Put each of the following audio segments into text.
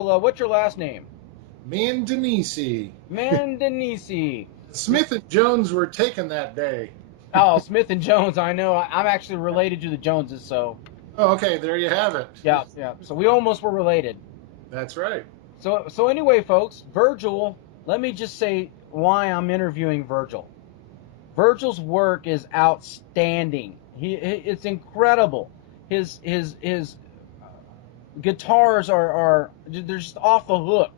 What's your last name? Mandanici. Mandanici. Smith and Jones were taken that day. Oh, Smith and Jones. I know. I'm actually related to the Joneses, so Oh, okay, there you have it. yeah, yeah. So we almost were related. That's right. So anyway, folks, Virgil. Let me just say why I'm interviewing Virgil. Virgil's work is outstanding. It's incredible. His guitars are they're just off the hook.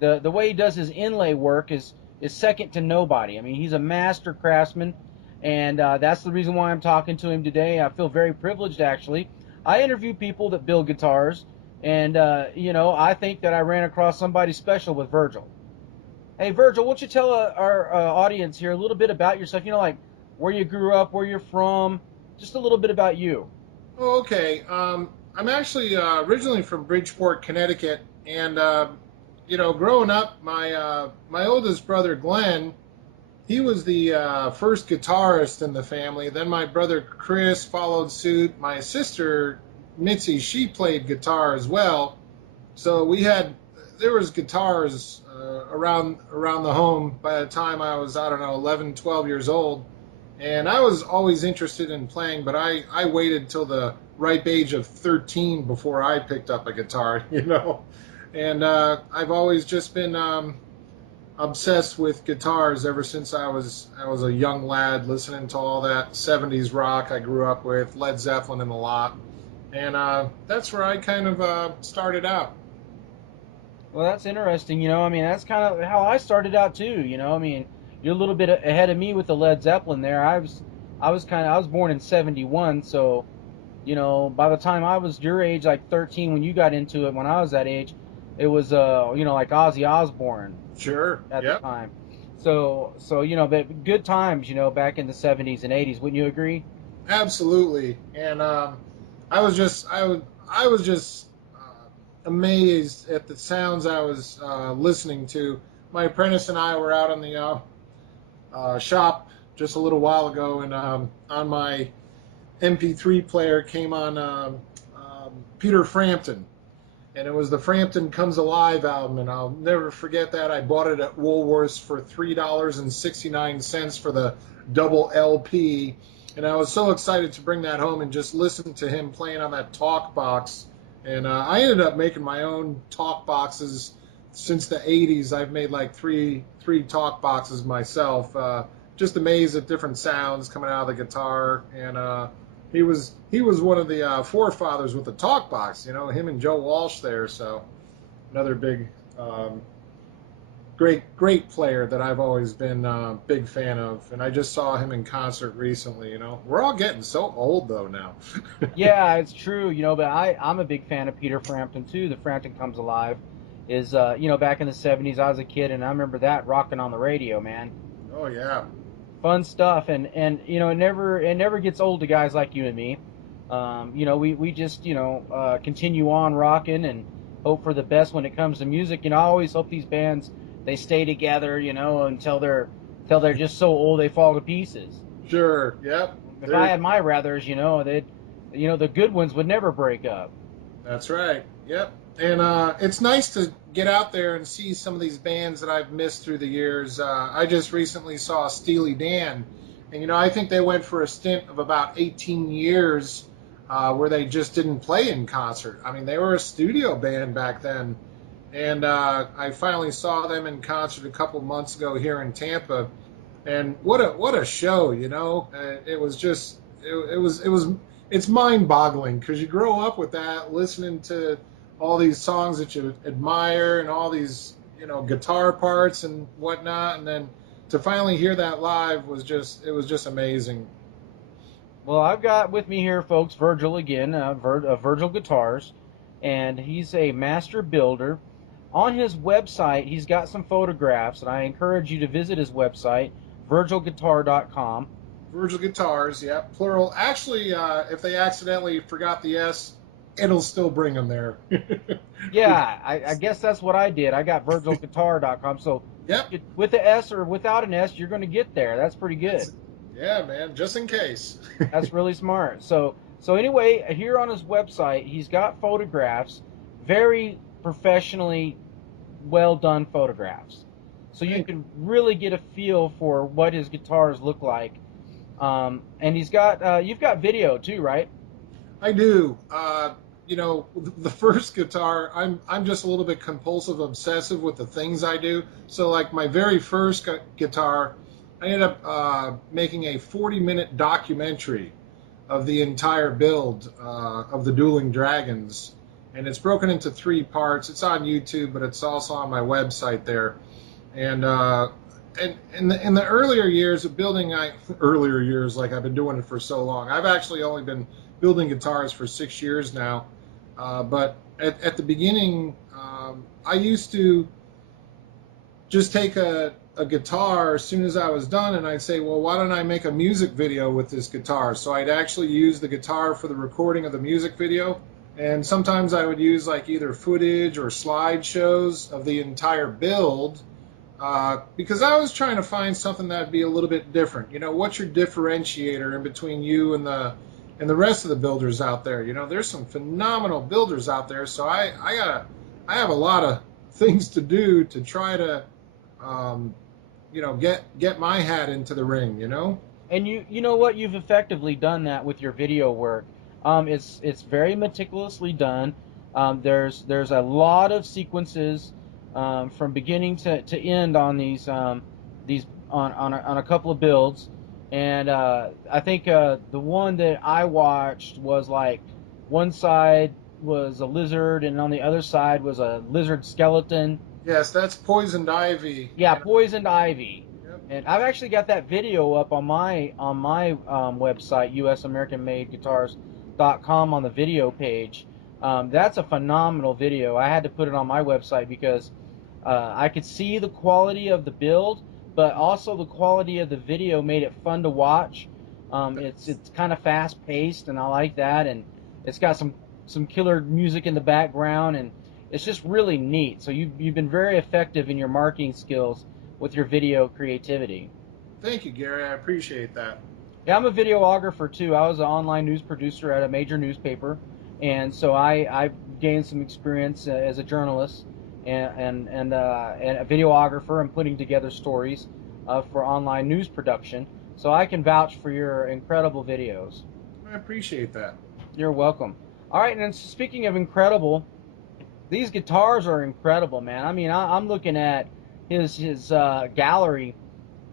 The way he does his inlay work is second to nobody. I mean, he's a master craftsman, and that's the reason why I'm talking to him today. I feel very privileged, actually. I interview people that build guitars, and I think that I ran across somebody special with Virgil. Hey, Virgil, why don't you tell our audience here a little bit about yourself? Like where you grew up, where you're from, just a little bit about you. Oh, okay. I'm actually originally from Bridgeport, Connecticut, and growing up, my oldest brother Glenn, he was the first guitarist in the family. Then my brother Chris followed suit. My sister Mitzi, she played guitar as well. So there was guitars around the home by the time I was, I don't know, 11, 12 years old. And I was always interested in playing, but I waited till the ripe age of 13 before I picked up a guitar, you know. And I've always just been obsessed with guitars ever since I was a young lad, listening to all that 70s rock I grew up with, Led Zeppelin and a lot. And that's where I kind of started out. Well, that's interesting. I mean, that's kind of how I started out too. I mean, you're a little bit ahead of me with the Led Zeppelin there. I was born in '71, so by the time I was your age, like 13, when you got into it, when I was that age, it was like Ozzy Osbourne Sure. at the Yep. time. So but good times, back in the '70s and '80s. Wouldn't you agree? Absolutely. And I was just amazed at the sounds I was listening to. My apprentice and I were out in the shop just a little while ago, and on my MP3 player came on Peter Frampton, and it was the Frampton Comes Alive album, and I'll never forget that. I bought it at Woolworths for $3.69 for the double LP, and I was so excited to bring that home and just listen to him playing on that talk box. And I ended up making my own talk boxes since the '80s. I've made like three talk boxes myself. Just amazed at different sounds coming out of the guitar, and he was one of the forefathers with the talk box. Him and Joe Walsh there. So another big, great player that I've always been a big fan of. And I just saw him in concert recently. We're all getting so old though now. Yeah, it's true. But I'm a big fan of Peter Frampton too. The Frampton Comes Alive is back in the '70s. I was a kid, and I remember that rocking on the radio, man. Oh yeah, Fun stuff, and it never gets old to guys like you and me. We just continue on rocking and hope for the best when it comes to music. I always hope these bands they stay together, until they're just so old they fall to pieces. sure, yep. If I There, had my rathers, the good ones would never break up. that's right. Yep. And it's nice to get out there and see some of these bands that I've missed through the years. I just recently saw Steely Dan, and I think they went for a stint of about 18 years where they just didn't play in concert. I mean, they were a studio band back then, and I finally saw them in concert a couple months ago here in Tampa, and what a show! It was just it was it's mind-boggling because you grow up with that, listening to all these songs that you admire and all these guitar parts and whatnot, and then to finally hear that live was just amazing. Well, I've got with me here, folks, Virgil again, Virgil Guitars, and he's a master builder. On his website, he's got some photographs, and I encourage you to visit his website, virgilguitar.com. Virgil guitars, yeah, plural. Actually, if they accidentally forgot the S, it'll still bring them there. Yeah, I guess that's what I did. I got virgilguitar.com. So Yep. with the S or without an S, you're going to get there. That's pretty good. That's, yeah, man, just in case. That's really smart. So anyway, here on his website, he's got photographs, very professionally well done photographs. So you Thank can really get a feel for what his guitars look like. And he's got you've got video too, right? I do. The first guitar, I'm just a little bit compulsive, obsessive with the things I do. So, like my very first guitar, I ended up making a 40-minute documentary of the entire build of the Dueling Dragons, and it's broken into 3 parts. It's on YouTube, but it's also on my website there. And in the earlier years of building, earlier years, like I've been doing it for so long. I've actually only been building guitars for 6 years now. But at the beginning, I used to just take a guitar as soon as I was done, and I'd say, well, why don't I make a music video with this guitar? So I'd actually use the guitar for the recording of the music video. And sometimes I would use like either footage or slideshows of the entire build, because I was trying to find something that'd be a little bit different. What's your differentiator in between you and the rest of the builders out there? There's some phenomenal builders out there, so I have a lot of things to do to try to get my hat into the ring. And you know what? You've effectively done that with your video work. It's very meticulously done. There's a lot of sequences from beginning to end on these on a couple of builds, and I think the one that I watched was like one side was a lizard and on the other side was a lizard skeleton. Yes, that's Poisoned Ivy. Yeah, poisoned ivy. Yep. And I've actually got that video up on my website, usamericanmadeguitars.com, on the video page. That's a phenomenal video. I had to put it on my website because I could see the quality of the build, but also the quality of the video made it fun to watch. It's kind of fast paced, and I like that. And it's got some killer music in the background, and it's just really neat. So you've been very effective in your marketing skills with your video creativity. Thank you, Gary. I appreciate that. Yeah, I'm a videographer too. I was an online news producer at a major newspaper, and so I gained some experience as a journalist and a videographer and putting together stories for online news production. So I can vouch for your incredible videos. I appreciate that. You're welcome. All right, and then speaking of incredible, these guitars are incredible, man. I mean, I'm looking at his gallery,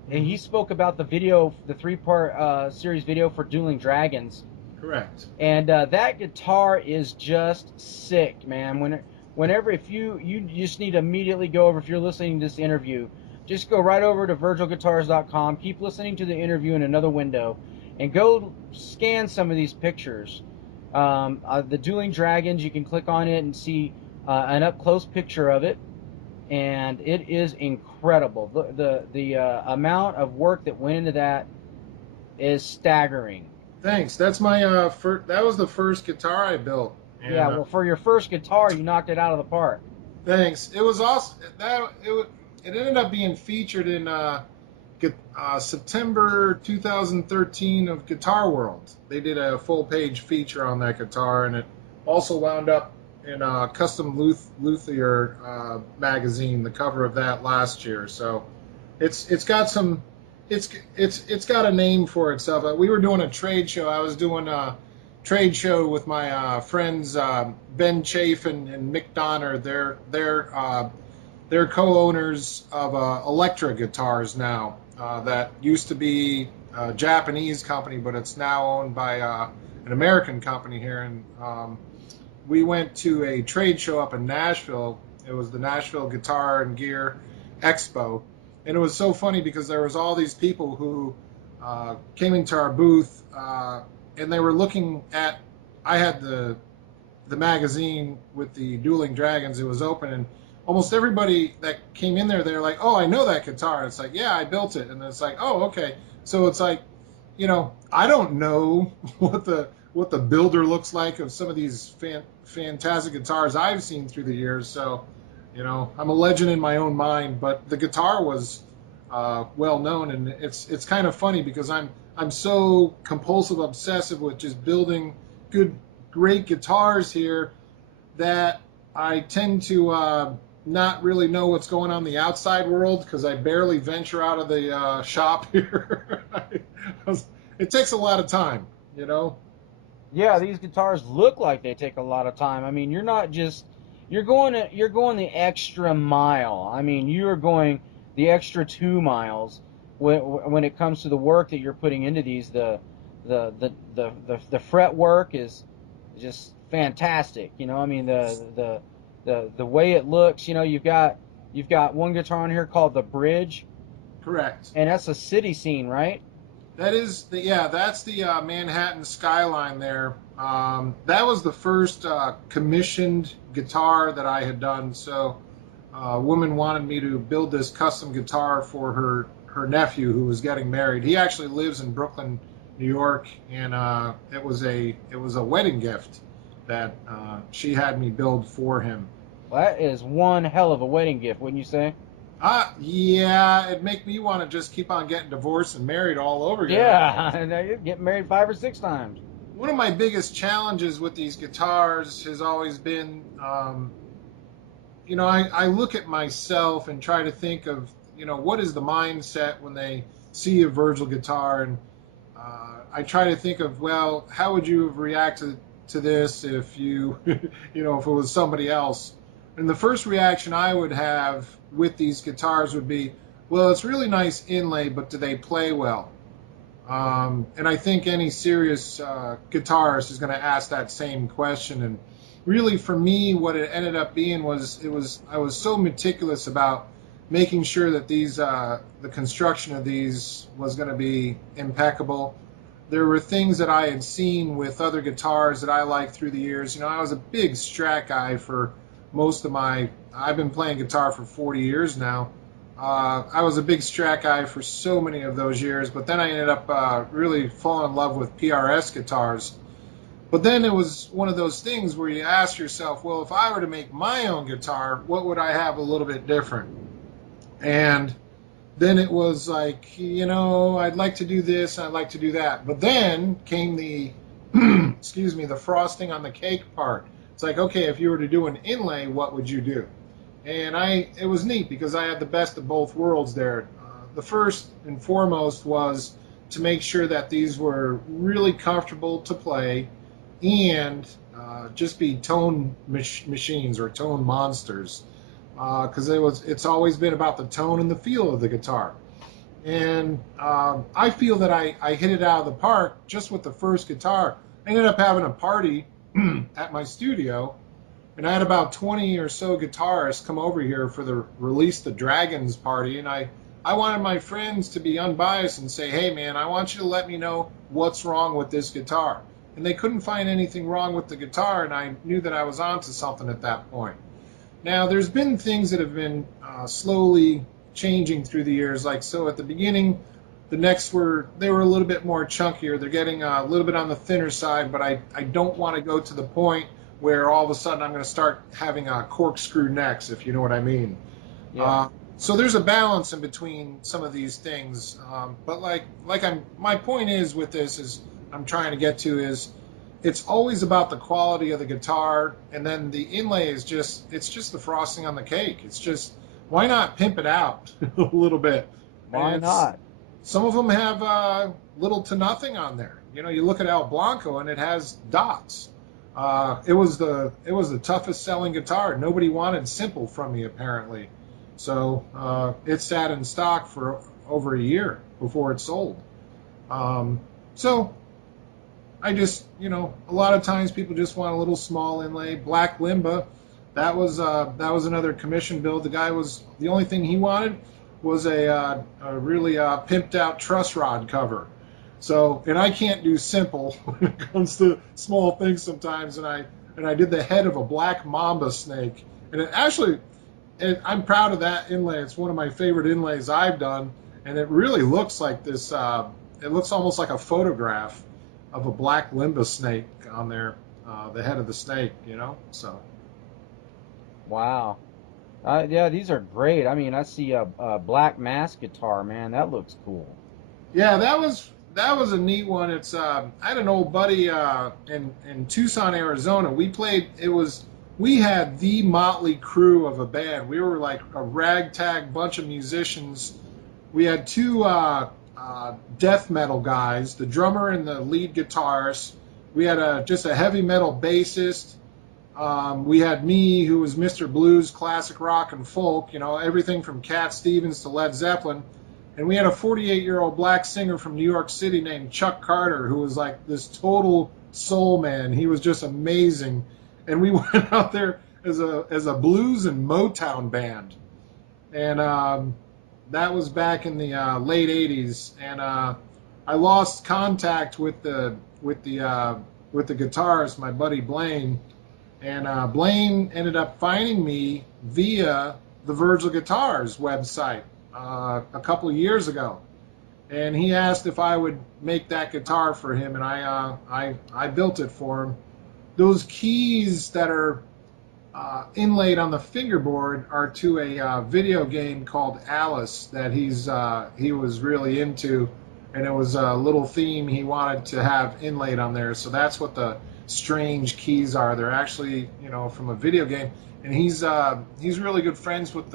and he spoke about the video, the 3-part series video for Dueling Dragons. Correct. And that guitar is just sick, man. Whenever if you just need to immediately go over, if you're listening to this interview, just go right over to virgilguitars.com, keep listening to the interview in another window, and go scan some of these pictures. The Dueling Dragons, you can click on it and see an up-close picture of it, and it is incredible. The amount of work that went into that is staggering. Thanks. That's my that was the first guitar I built. And, yeah, well, for your first guitar, you knocked it out of the park. Thanks. It was awesome. It ended up being featured in September 2013 of Guitar World. They did a full-page feature on that guitar, and it also wound up in Custom Luthier magazine, the cover of that last year. So it's got some, it's got a name for itself. We were doing a trade show. I was doing a trade show with my friends Ben Chafe and Mick Donner. They're co-owners of Electra Guitars now. That used to be a Japanese company, but it's now owned by an American company here. And we went to a trade show up in Nashville. It was the Nashville Guitar and Gear Expo. And it was so funny because there was all these people who came into our booth, and they were looking at, I had the magazine with the Dueling Dragons. It was open, and almost everybody that came in there, they're like, oh, I know that guitar. And it's like, yeah, I built it. And it's like, oh, okay. So it's like, I don't know what the builder looks like of some of these fantastic guitars I've seen through the years. So, I'm a legend in my own mind, but the guitar was well known, and it's kind of funny because I'm so compulsive, obsessive with just building great guitars here that I tend to not really know what's going on in the outside world because I barely venture out of the shop here. It takes a lot of time, you know. Yeah, these guitars look like they take a lot of time. I mean, you're not just you're going the extra mile. I mean, you're going the extra 2 miles when it comes to the work that you're putting into these. The fret work is just fantastic. You know, I mean the way it looks. You know, you've got one guitar on here called the Bridge, Correct. and that's a city scene, right? That is the yeah. That's the Manhattan skyline there. That was the first commissioned guitar that I had done. So, a woman wanted me to build this custom guitar for her nephew who was getting married. He actually lives in Brooklyn, New York, and it was a wedding gift that she had me build for him. Well, that is one hell of a wedding gift, wouldn't you say? Yeah, it'd make me want to just keep on getting divorced and married all over again. Yeah, now you're getting married 5 or 6 times. One of my biggest challenges with these guitars has always been, I look at myself and try to think of, what is the mindset when they see a Virgil guitar, and I try to think of, well, how would you have reacted to this if you, if it was somebody else? And the first reaction I would have with these guitars would be, well, it's really nice inlay, but do they play well? And I think any serious guitarist is going to ask that same question. And really, for me, what it ended up being was I was so meticulous about making sure that the construction of these was going to be impeccable. There were things that I had seen with other guitars that I liked through the years. I was a big Strat guy for most of I've been playing guitar for 40 years now. I was a big Strat guy for so many of those years, but then I ended up really falling in love with PRS guitars. But then it was one of those things where you ask yourself, well, if I were to make my own guitar, what would I have a little bit different? And then it was like, I'd like to do this, I'd like to do that. But then came the, excuse me, the frosting on the cake part. It's like, okay, if you were to do an inlay, what would you do? And it was neat because I had the best of both worlds there. The first and foremost was to make sure that these were really comfortable to play and just be tone machines or tone monsters. Because it's always been about the tone and the feel of the guitar. And I feel that I hit it out of the park just with the first guitar. I ended up having a party at my studio, and I had about 20 or so guitarists come over here for the Release the Dragons party, and I wanted my friends to be unbiased and say, hey man, I want you to let me know what's wrong with this guitar. And they couldn't find anything wrong with the guitar, and I knew that I was onto something at that point. Now, there's been things that have been slowly changing through the years. Like, so at the beginning, the necks they were a little bit more chunkier. They're getting a little bit on the thinner side, but I don't want to go to the point where all of a sudden I'm going to start having corkscrew necks, if you know what I mean. Yeah. So there's a balance in between some of these things. But my point is with this is I'm trying to get to is it's always about the quality of the guitar, and then the inlay is just the frosting on the cake. It's just, why not pimp it out a little bit? Why not? Some of them have little to nothing on there. You look at El Blanco and it has dots. It was the toughest selling guitar. Nobody wanted simple from me apparently, so it sat in stock for over a year before it sold. So I just, a lot of times people just want a little small inlay. Black Limba, that was another commission build. The only thing he wanted was a really pimped out truss rod cover. So, and I can't do simple when it comes to small things sometimes. And I did the head of a black mamba snake, and I'm proud of that inlay. It's one of my favorite inlays I've done, and it really looks like this. It looks almost like a photograph of a black limba snake on there, the head of the snake, so. Wow. Yeah, these are great. I mean, I see a black mass guitar, man. That looks cool. Yeah, that was a neat one. It's I had an old buddy in Tucson, Arizona. We played. It was we had the motley crew of a band. We were like a ragtag bunch of musicians. We had two death metal guys, the drummer and the lead guitarist. We had just a heavy metal bassist. We had me, who was Mr. Blues, classic rock and folk, everything from Cat Stevens to Led Zeppelin. And we had a 48-year-old black singer from New York City named Chuck Carter, who was like this total soul man. He was just amazing. And we went out there as a blues and Motown band. And that was back in the late '80s. And I lost contact with the guitarist, my buddy Blaine. And Blaine ended up finding me via the Virgil Guitars website a couple of years ago, and he asked if I would make that guitar for him, and I built it for him. Those keys that are inlaid on the fingerboard are to a video game called Alice that he was really into, and it was a little theme he wanted to have inlaid on there. So that's what the strange keys are. They're actually, from a video game, and he's really good friends with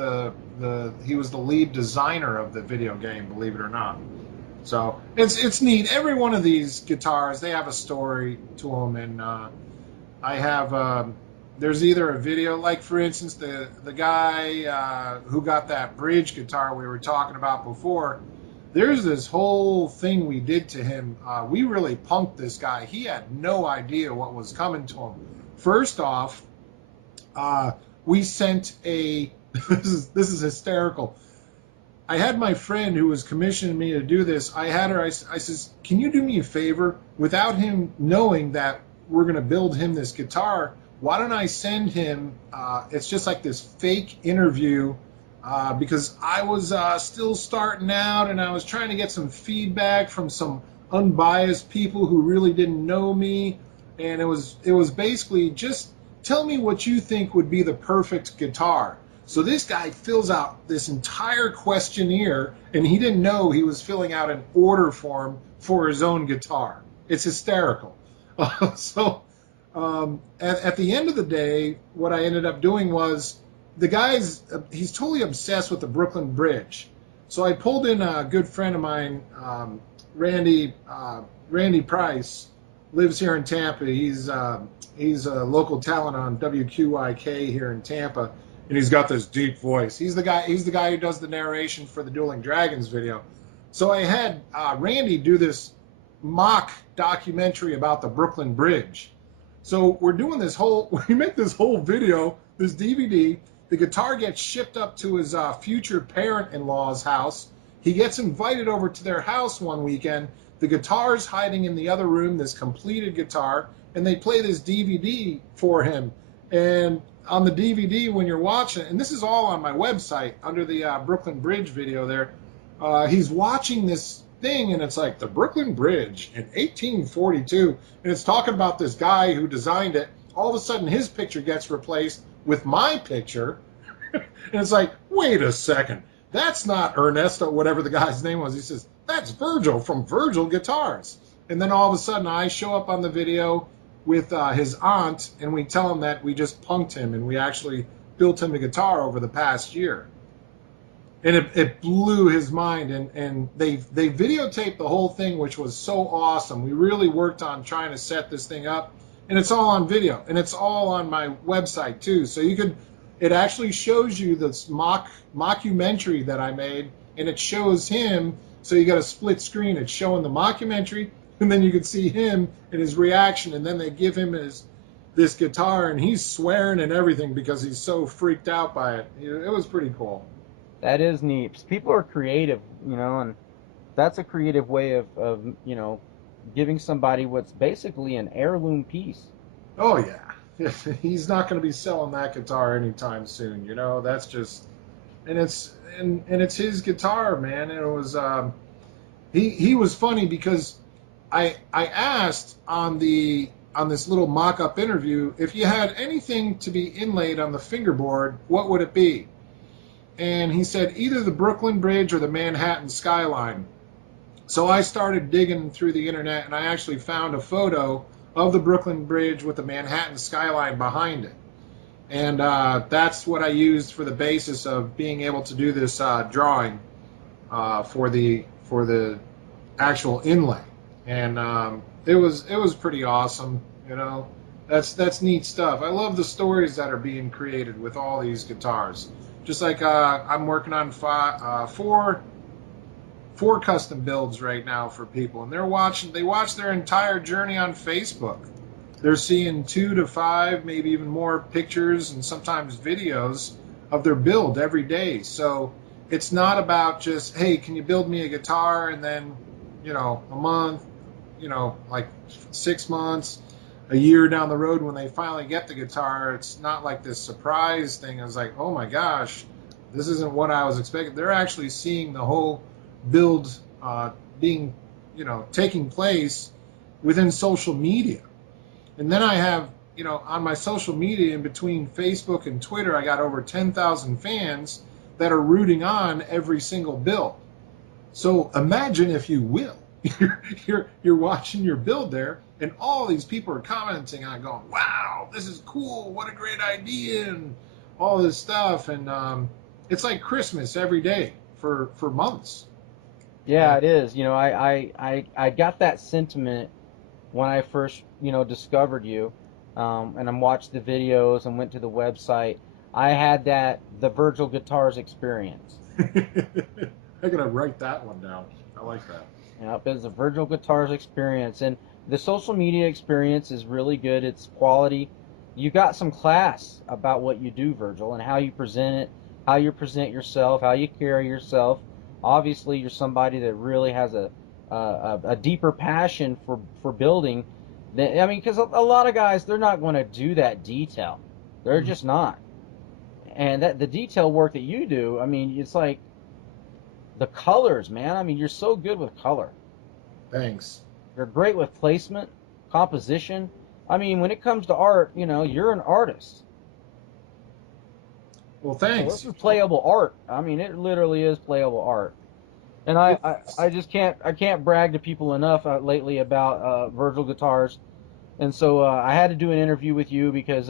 he was the lead designer of the video game, believe it or not. So it's neat. Every one of these guitars, they have a story to them, and I have there's either a video, like for instance the guy who got that bridge guitar we were talking about before. There's this whole thing we did to him. We really punked this guy. He had no idea what was coming to him. First off, we sent a this is hysterical. I had my friend who was commissioning me to do this. I had her. I says, "Can you do me a favor?" Without him knowing that we're going to build him this guitar, why don't I send him? It's just like this fake interview. Because I was still starting out, and I was trying to get some feedback from some unbiased people who really didn't know me, and it was basically just tell me what you think would be the perfect guitar. So this guy fills out this entire questionnaire, and he didn't know he was filling out an order form for his own guitar. It's hysterical. So at the end of the day, what I ended up doing was, he's totally obsessed with the Brooklyn Bridge. So I pulled in a good friend of mine, Randy Price, lives here in Tampa. He's a local talent on WQYK here in Tampa, and he's got this deep voice. He's the guy who does the narration for the Dueling Dragons video. So I had Randy do this mock documentary about the Brooklyn Bridge. So we make this whole video, this DVD. The guitar gets shipped up to his future parent-in-law's house. He gets invited over to their house one weekend. The guitar's hiding in the other room, this completed guitar, and they play this DVD for him. And on the DVD, when you're watching it, and this is all on my website under the Brooklyn Bridge video there, he's watching this thing, and it's like the Brooklyn Bridge in 1842, and it's talking about this guy who designed it. All of a sudden, his picture gets replaced with my picture, and it's like, wait a second, that's not Ernesto, whatever the guy's name was. He says, that's Virgil from Virgil Guitars. And then all of a sudden, I show up on the video with his aunt, and we tell him that we just punked him, and we actually built him a guitar over the past year. And it blew his mind, and they videotaped the whole thing, which was so awesome. We really worked on trying to set this thing up. And it's all on video, and it's all on my website too. So it actually shows you this mockumentary that I made, and it shows him. So you got a split screen. It's showing the mockumentary, and then you can see him and his reaction, and then they give him this guitar, and he's swearing and everything because he's so freaked out by it. It was pretty cool. That is neat. People are creative, and that's a creative way of giving somebody what's basically an heirloom piece. Oh yeah, he's not going to be selling that guitar anytime soon. That's just, and it's his guitar, man. And it was he was funny because I asked on this little mock-up interview, if you had anything to be inlaid on the fingerboard, what would it be? And he said either the Brooklyn Bridge or the Manhattan skyline. So I started digging through the internet, and I actually found a photo of the Brooklyn Bridge with the Manhattan skyline behind it. And that's what I used for the basis of being able to do this drawing for the actual inlay. And it was pretty awesome. You know, that's neat stuff. I love the stories that are being created with all these guitars. Just like I'm working on four custom builds right now for people, and they watch their entire journey on Facebook. They're seeing 2 to 5, maybe even more pictures and sometimes videos of their build every day. So it's not about just, hey, can you build me a guitar, and then, a month, like 6 months, a year down the road when they finally get the guitar, it's not like this surprise thing. It's like, oh my gosh, this isn't what I was expecting. They're actually seeing the whole build being, taking place within social media. And then I have, on my social media in between Facebook and Twitter, I got over 10,000 fans that are rooting on every single build. So imagine, if you will, you're watching your build there, and all these people are commenting on it, going, wow, this is cool, what a great idea, and all this stuff. And it's like Christmas every day for months. Yeah, And it is. I got that sentiment when I first, discovered you, and I watched the videos and went to the website. I had the Virgil Guitars experience. I gotta write that one down. I like that. It was a Virgil Guitars experience, and the social media experience is really good. It's quality. You got some class about what you do, Virgil, and how you present it, how you present yourself, how you carry yourself. Obviously, you're somebody that really has a deeper passion for building. I mean, because a lot of guys, they're not going to do that detail. They're Mhm. just not. And that the detail work that you do, I mean, it's like the colors, man. I mean, you're so good with color. Thanks. You're great with placement, composition. I mean, when it comes to art, you're an artist. Well, So this thanks. is playable art. I mean, it literally is playable art. And I just can't brag to people enough lately about Virgil guitars. And so I had to do an interview with you because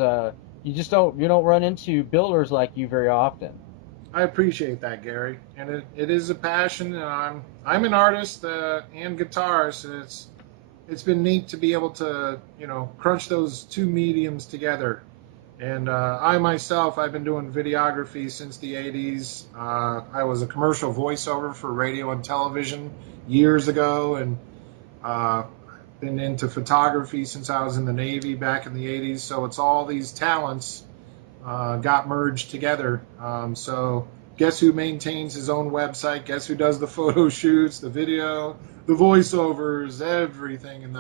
you don't run into builders like you very often. I appreciate that, Gary, and it is a passion. And I'm an artist and guitarist, and it's been neat to be able to crunch those two mediums together. And I myself, I've been doing videography since the 80s. I was a commercial voiceover for radio and television years ago, and uh, been into photography since I was in the Navy back in the 80s. So it's all these talents got merged together. So guess who maintains his own website? Guess who does the photo shoots, the video, the voiceovers, everything,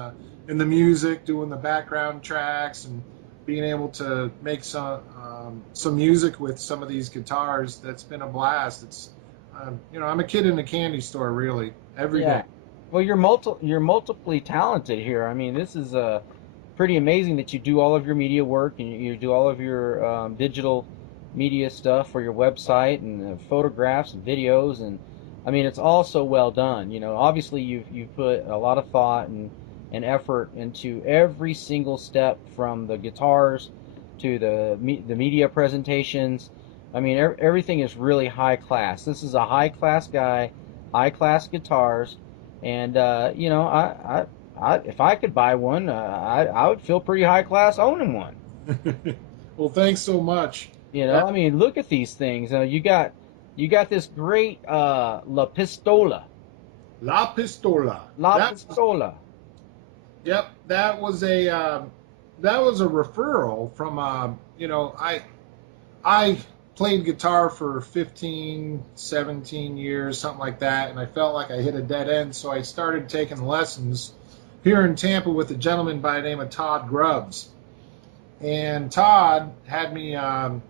in the music, doing the background tracks, and being able to make some music with some of these guitars. That's been a blast. It's I'm a kid in a candy store, really, every day. Yeah. Well, you're multiply talented here. I mean, this is pretty amazing that you do all of your media work and you do all of your digital media stuff for your website and photographs and videos, and I mean, it's all so well done. Obviously you've put a lot of thought and effort into every single step, from the guitars to the media presentations. I mean, everything is really high class. This is a high class guy, high class guitars, and if I could buy one, I would feel pretty high class owning one. Well, thanks so much. I mean, look at these things. You got this great La Pistola, La Pistola. La That's Pistola. Yep, that was a referral from I played guitar for 15, 17 years, something like that, and I felt like I hit a dead end, so I started taking lessons here in Tampa with a gentleman by the name of Todd Grubbs. And Todd had me. I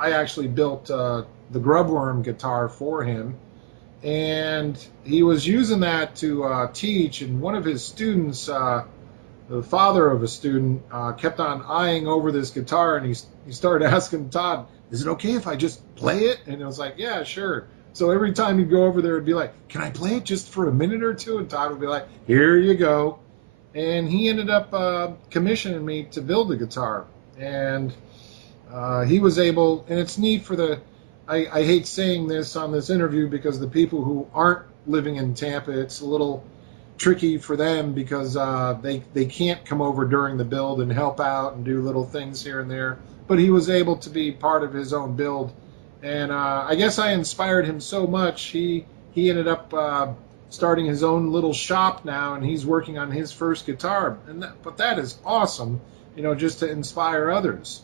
actually built the Grubworm guitar for him, and he was using that to teach. And one of his students, the father of a student, kept on eyeing over this guitar, and he started asking Todd, "Is it okay if I just play it?" And it was like, "Yeah, sure." So every time he'd go over there, it'd be like, "Can I play it just for a minute or two?" And Todd would be like, "Here you go." And he ended up commissioning me to build the guitar. And He was able, and it's neat for the. I hate saying this on this interview because the people who aren't living in Tampa, it's a little tricky for them because they can't come over during the build and help out and do little things here and there. But he was able to be part of his own build, and I guess I inspired him so much. He ended up starting his own little shop now, and he's working on his first guitar. But that is awesome, just to inspire others.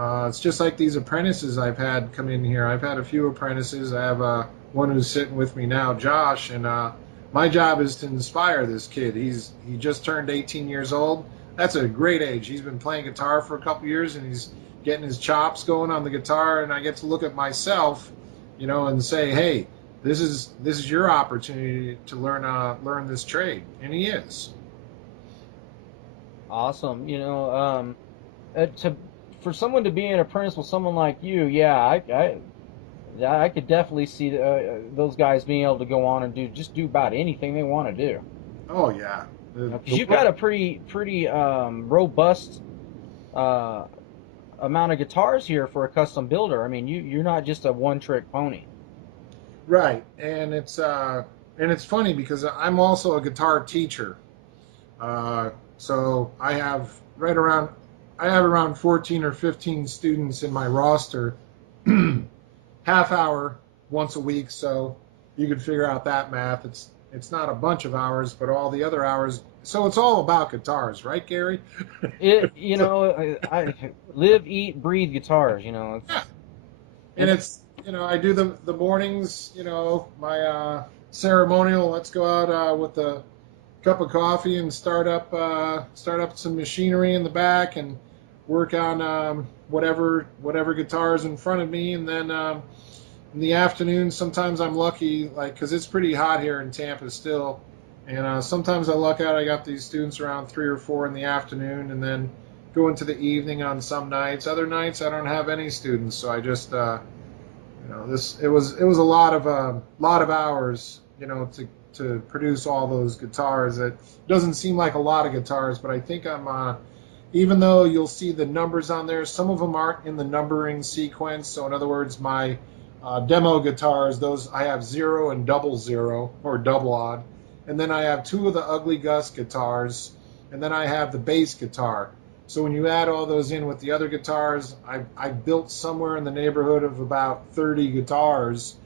It's just like these apprentices I've had come in here. I've had a few apprentices. I have one who's sitting with me now, Josh, and my job is to inspire this kid. He just turned 18 years old. That's a great age. He's been playing guitar for a couple years, and he's getting his chops going on the guitar. And I get to look at myself, and say, hey, this is your opportunity to learn this trade, and he is. Awesome. To for someone to be an apprentice with someone like you, yeah, I could definitely see those guys being able to go on and do about anything they want to do. Oh yeah, Because you've got a pretty robust uh, amount of guitars here for a custom builder. I mean, you're not just a one trick pony. right, and it's funny because I'm also a guitar teacher. So I have around 14 or 15 students in my roster, half hour once a week. So you could figure out that math. It's not a bunch of hours, but all the other hours. So it's all about guitars, right, Gary? I live, eat, breathe guitars. Yeah. And it's I do the mornings. My ceremonial. Let's go out with a cup of coffee and start up some machinery in the back and work on whatever guitars in front of me, and then in the afternoon sometimes I'm lucky, like, because it's pretty hot here in Tampa still, and sometimes I luck out, I got these students around 3 or 4 in the afternoon, and then go into the evening on some nights. Other nights I don't have any students, so I just it was a lot of hours, to produce all those guitars. It doesn't seem like a lot of guitars, but I think I'm, even though you'll see the numbers on there, some of them aren't in the numbering sequence. So in other words, my demo guitars, those I have 0 and 00 or double odd. And then I have 2 of the Ugly Gus guitars, and then I have the bass guitar. So when you add all those in with the other guitars, I built somewhere in the neighborhood of about 30 guitars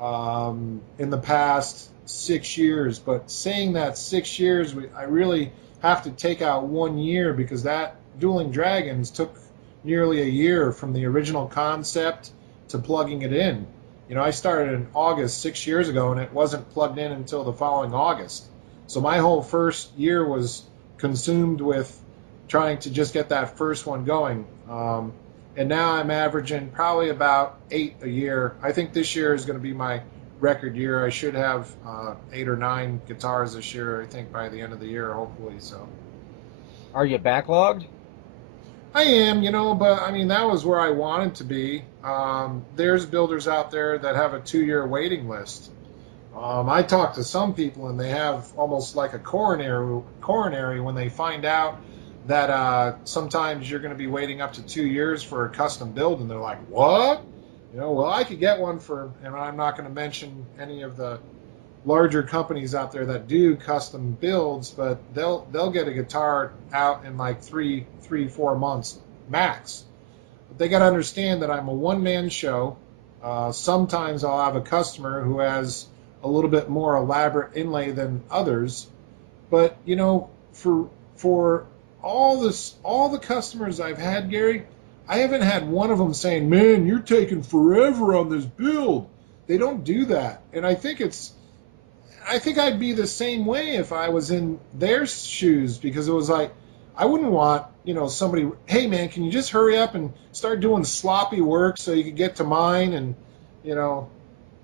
in the past 6 years. But saying that 6 years, I really have to take out 1 year, because that Dueling Dragons took nearly a year from the original concept to plugging it in. I started in August 6 years ago, and it wasn't plugged in until the following August. So my whole first year was consumed with trying to just get that first one going. And now I'm averaging probably about 8 a year. I think this year is going to be my record year. I should have 8 or 9 guitars this year, I think, by the end of the year, hopefully. So, Are you backlogged? I am, but I mean, that was where I wanted to be. There's builders out there that have a 2-year waiting list. I talk to some people, and they have almost like a coronary when they find out that sometimes you're going to be waiting up to 2 years for a custom build, and they're like, what? Well, I could get one for, and I'm not going to mention any of the larger companies out there that do custom builds, but they'll get a guitar out in like 3-4 months max. But they got to understand that I'm a one-man show. Sometimes I'll have a customer who has a little bit more elaborate inlay than others, but for all the customers I've had, Gary, I haven't had one of them saying, man, you're taking forever on this build. They don't do that. And I think I'd be the same way if I was in their shoes, because it was like, I wouldn't want, somebody, hey man, can you just hurry up and start doing sloppy work so you can get to mine and,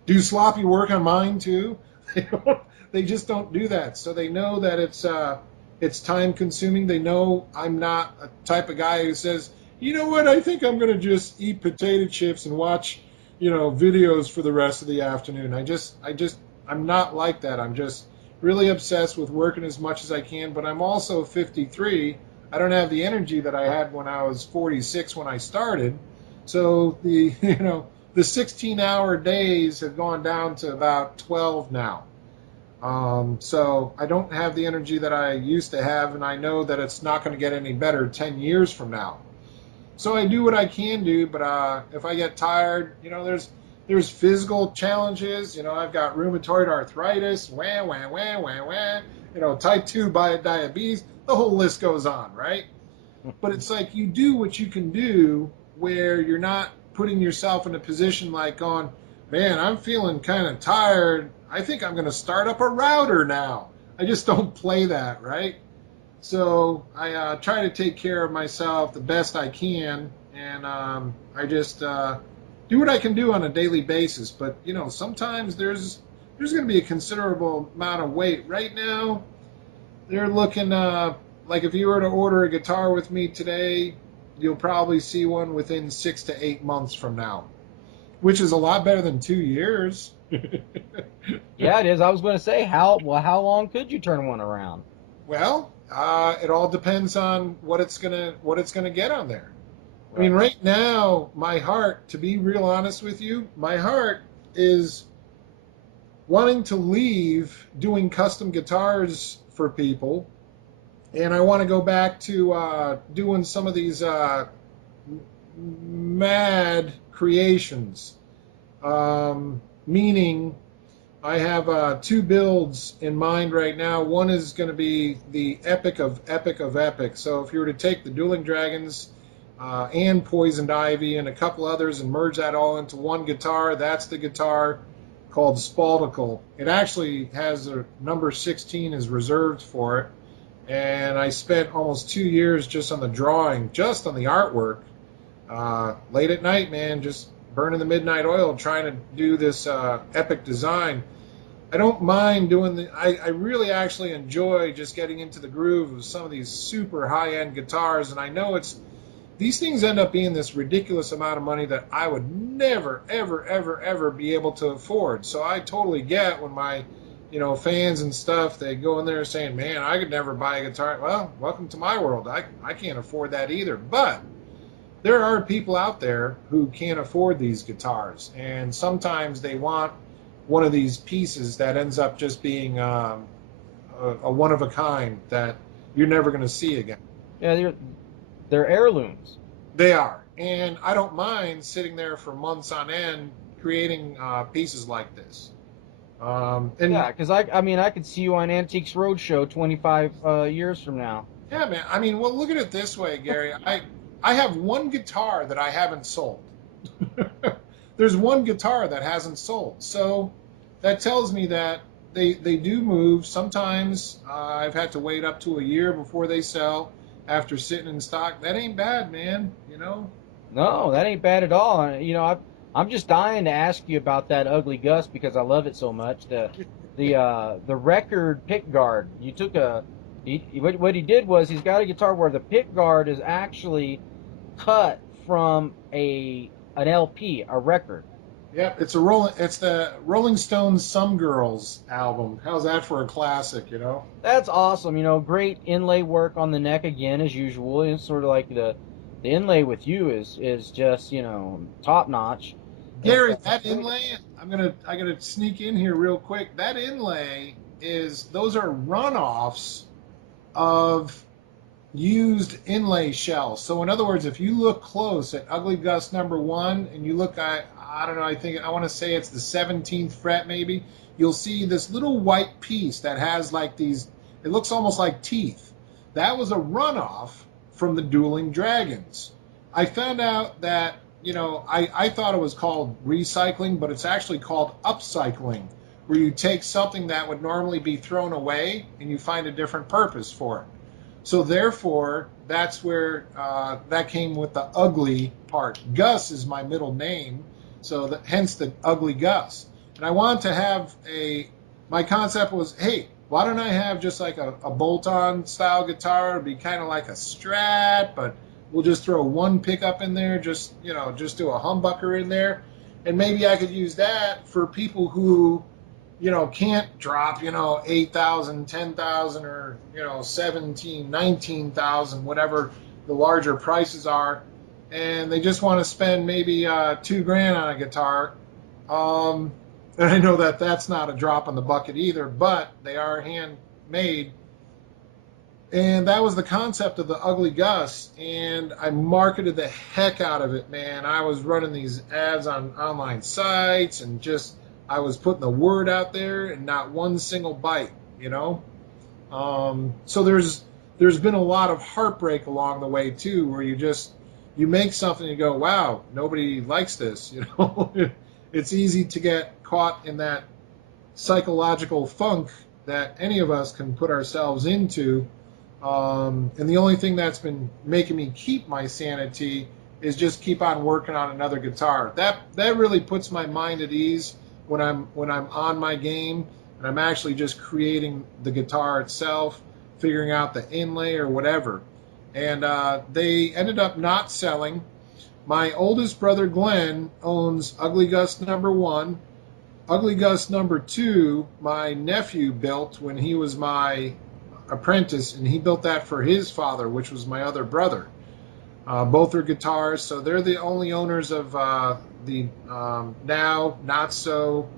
do sloppy work on mine too? They just don't do that. So they know that it's time consuming. They know I'm not a type of guy who says, you know what, I think I'm going to just eat potato chips and watch, videos for the rest of the afternoon. I'm not like that. I'm just really obsessed with working as much as I can, but I'm also 53. I don't have the energy that I had when I was 46 when I started. So the the 16-hour days have gone down to about 12 now. So I don't have the energy that I used to have, and I know that it's not going to get any better 10 years from now. So I do what I can do, but if I get tired, there's physical challenges. I've got rheumatoid arthritis, wah wah wah wah wah. Type 2 diabetes. The whole list goes on, right? But it's like you do what you can do, where you're not putting yourself in a position like going, man, I'm feeling kind of tired. I think I'm going to start up a router now. I just don't play that, right? So I try to take care of myself the best I can, and I just do what I can do on a daily basis. But sometimes there's going to be a considerable amount of weight. Right now, they're looking like if you were to order a guitar with me today, you'll probably see one within 6 to 8 months from now, which is a lot better than 2 years. Yeah, it is. I was going to say, how long could you turn one around? Well, it all depends on what it's gonna get on there. I mean, Right. right now, my heart, to be real honest with you, my heart is wanting to leave doing custom guitars for people, and I want to go back to doing some of these mad creations. Meaning, I have two builds in mind right now. One is going to be the epic of epic of epic. So if you were to take the Dueling Dragons and Poisoned Ivy and a couple others and merge that all into one guitar, that's the guitar called Spaldicle. It actually has a number 16 is reserved for it. And I spent almost 2 years just on the drawing, just on the artwork. Late at night, man, just burning the midnight oil trying to do this epic design. I don't mind doing I really actually enjoy just getting into the groove of some of these super high-end guitars, and I know these things end up being this ridiculous amount of money that I would never, ever, ever, ever be able to afford. So I totally get when my, fans and stuff, they go in there saying, man, I could never buy a guitar. Well, welcome to my world. I can't afford that either. But there are people out there who can't afford these guitars, and sometimes they want one of these pieces that ends up just being a one of a kind that you're never going to see again. Yeah, they're heirlooms. They are, and I don't mind sitting there for months on end creating pieces like this. And Yeah, because I mean, I could see you on Antiques Roadshow 25 years from now. yeah, man. I mean, well, look at it this way, Gary. I have one guitar that I haven't sold. There's one guitar that hasn't sold. So that tells me that they do move. Sometimes I've had to wait up to a year before they sell after sitting in stock. That ain't bad, man. No, that ain't bad at all. I'm just dying to ask you about that Ugly Gus because I love it so much. The record pick guard. You took what he did was he's got a guitar where the pick guard is actually cut from an LP, a record. Yep, it's the Rolling Stones Some Girls album. How's that for a classic? That's awesome. Great inlay work on the neck again as usual. It's sort of like the inlay with you is just top notch. Gary, that inlay, I gotta sneak in here real quick. That inlay those are runoffs of used inlay shells. So in other words, if you look close at Ugly Gus #1 and you look at, I don't know, I want to say it's the 17th fret maybe, you'll see this little white piece that has like these, it looks almost like teeth. That was a runoff from the Dueling Dragons. I found out that, I thought it was called recycling, but it's actually called upcycling, where you take something that would normally be thrown away and you find a different purpose for it. So therefore, that's where that came with the ugly part. Gus is my middle name, so hence the Ugly Gus. And I wanted to have my concept was, hey, why don't I have just like a bolt-on style guitar? It'd be kind of like a Strat, but we'll just throw one pickup in there, just do a humbucker in there. And maybe I could use that for people who can't drop, 8,000, 10,000, or, 17, 19,000, whatever the larger prices are. And they just want to spend maybe $2,000 on a guitar. And I know that that's not a drop in the bucket either, but they are handmade. And that was the concept of the Ugly Gus, and I marketed the heck out of it, man. I was running these ads on online sites, and just I was putting the word out there, and not one single bite. So there's been a lot of heartbreak along the way too, where you make something and you go, wow, nobody likes this. It's easy to get caught in that psychological funk that any of us can put ourselves into. And the only thing that's been making me keep my sanity is just keep on working on another guitar. That really puts my mind at ease when I'm on my game and I'm actually just creating the guitar itself, figuring out the inlay or whatever. And they ended up not selling. My oldest brother Glenn owns Ugly Gus #1. Ugly Gus #2, my nephew built when he was my apprentice, and he built that for his father, which was my other brother. Both are guitars, so they're the only owners of the now not so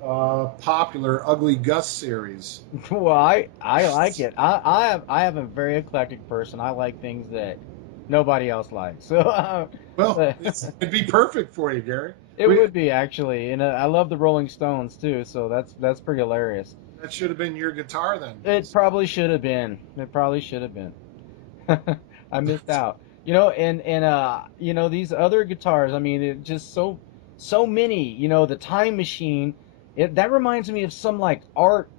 popular Ugly Gus series. Well, I like it. I am a very eclectic person. I like things that nobody else likes. So Well, it'd be perfect for you, Gary. it would be actually, and I love the Rolling Stones too. So that's pretty hilarious. That should have been your guitar then. It probably should have been. It probably should have been. I missed out. These other guitars. I mean, it just so many. The Time Machine. That reminds me of some like art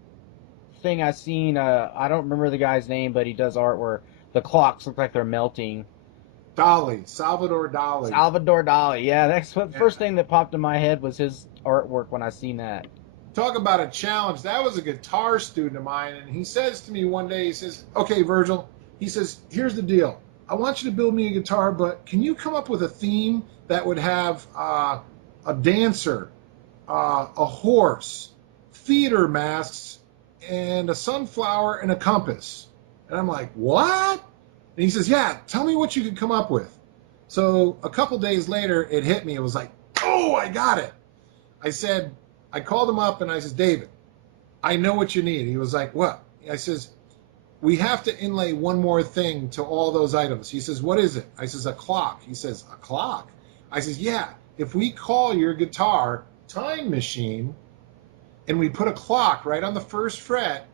thing I seen. I don't remember the guy's name, but he does art where the clocks look like they're melting. Salvador Dali. Salvador Dali. Yeah, that's what the first thing that popped in my head was his artwork when I seen that. Talk about a challenge. That was a guitar student of mine, and he says to me one day, he says, okay, Virgil, he says, here's the deal. I want you to build me a guitar, but can you come up with a theme that would have a dancer, a horse, theater masks, and a sunflower and a compass? And I'm like, what? And he says, yeah, tell me what you could come up with. So a couple days later, it hit me. It was like, oh, I got it. I called him up and I said, David, I know what you need. He was like, what? I says, we have to inlay one more thing to all those items. He says, what is it? I says, a clock. He says, a clock? I says, yeah, if we call your guitar Time Machine and we put a clock right on the first fret,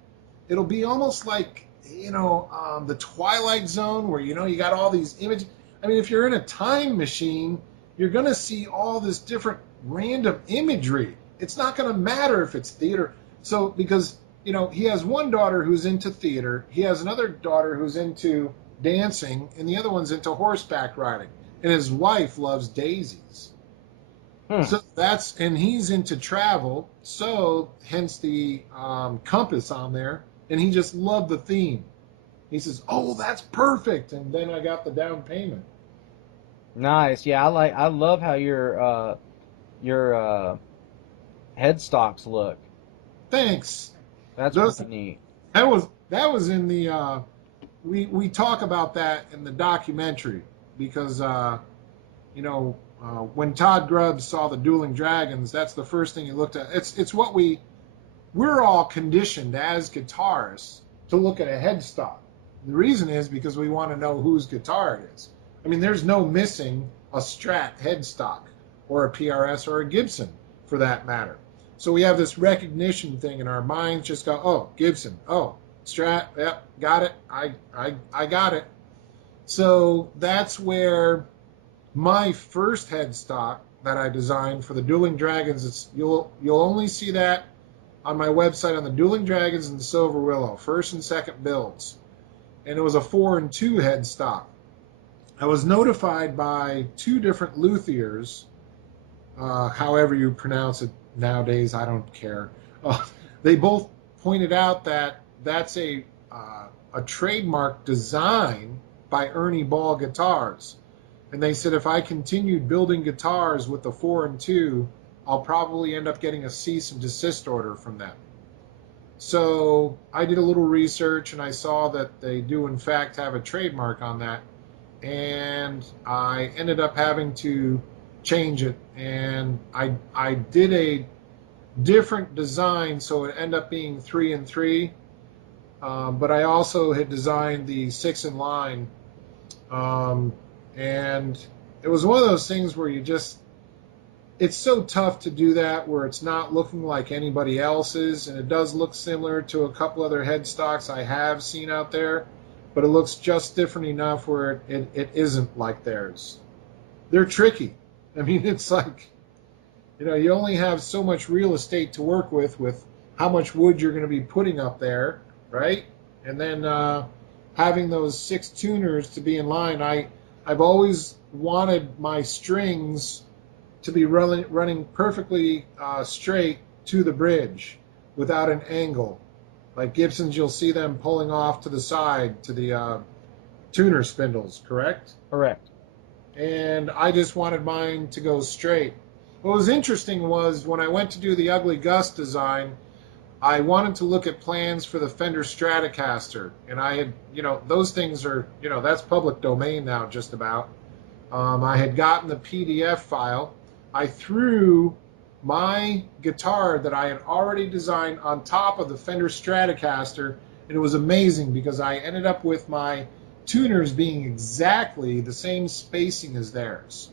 it'll be almost like, the Twilight Zone where, you got all these images. I mean, if you're in a time machine, you're going to see all this different random imagery. It's not going to matter if it's theater. So, because, he has one daughter who's into theater. He has another daughter who's into dancing, and the other one's into horseback riding. And his wife loves daisies. So and he's into travel. So, hence the compass on there. And he just loved the theme. He says, oh, that's perfect. And then I got the down payment. Nice. Yeah, I love how your headstocks look. Thanks. That's pretty neat. That was in the we talk about that in the documentary because when Todd Grubbs saw the Dueling Dragons, that's the first thing he looked at. It's what we're all conditioned as guitarists to look at a headstock. The reason is because we want to know whose guitar it is. I mean, there's no missing a Strat headstock or a PRS or a Gibson for that matter. So we have this recognition thing in our minds, just go, oh, Gibson, oh, Strat, yep, got it, I got it. So that's where my first headstock that I designed for the Dueling Dragons, you'll only see that on my website on the Dueling Dragons and the Silver Willow, first and second builds. And it was a 4-2 headstock. I was notified by two different luthiers, however you pronounce it nowadays, I don't care. They both pointed out that that's a trademark design by Ernie Ball Guitars. And they said if I continued building guitars with the 4-2, I'll probably end up getting a cease and desist order from them. So I did a little research and I saw that they do in fact have a trademark on that, and I ended up having to change it, and I did a different design, so it ended up being 3 and 3. But I also had designed the 6 in line, and it was one of those things where it's so tough to do that where it's not looking like anybody else's, and it does look similar to a couple other headstocks I have seen out there, but it looks just different enough where it isn't like theirs. They're tricky. I mean, it's like, you only have so much real estate to work with how much wood you're going to be putting up there, right? And then having those 6 tuners to be in line. I've always wanted my strings to be running perfectly straight to the bridge without an angle. Like Gibson's, you'll see them pulling off to the side to the tuner spindles, correct? Correct. And I just wanted mine to go straight. What was interesting was when I went to do the Ugly Gus design, I wanted to look at plans for the Fender Stratocaster, and I had, those things are, that's public domain now just about. I had gotten the PDF file. I threw my guitar that I had already designed on top of the Fender Stratocaster, and it was amazing because I ended up with my tuners being exactly the same spacing as theirs.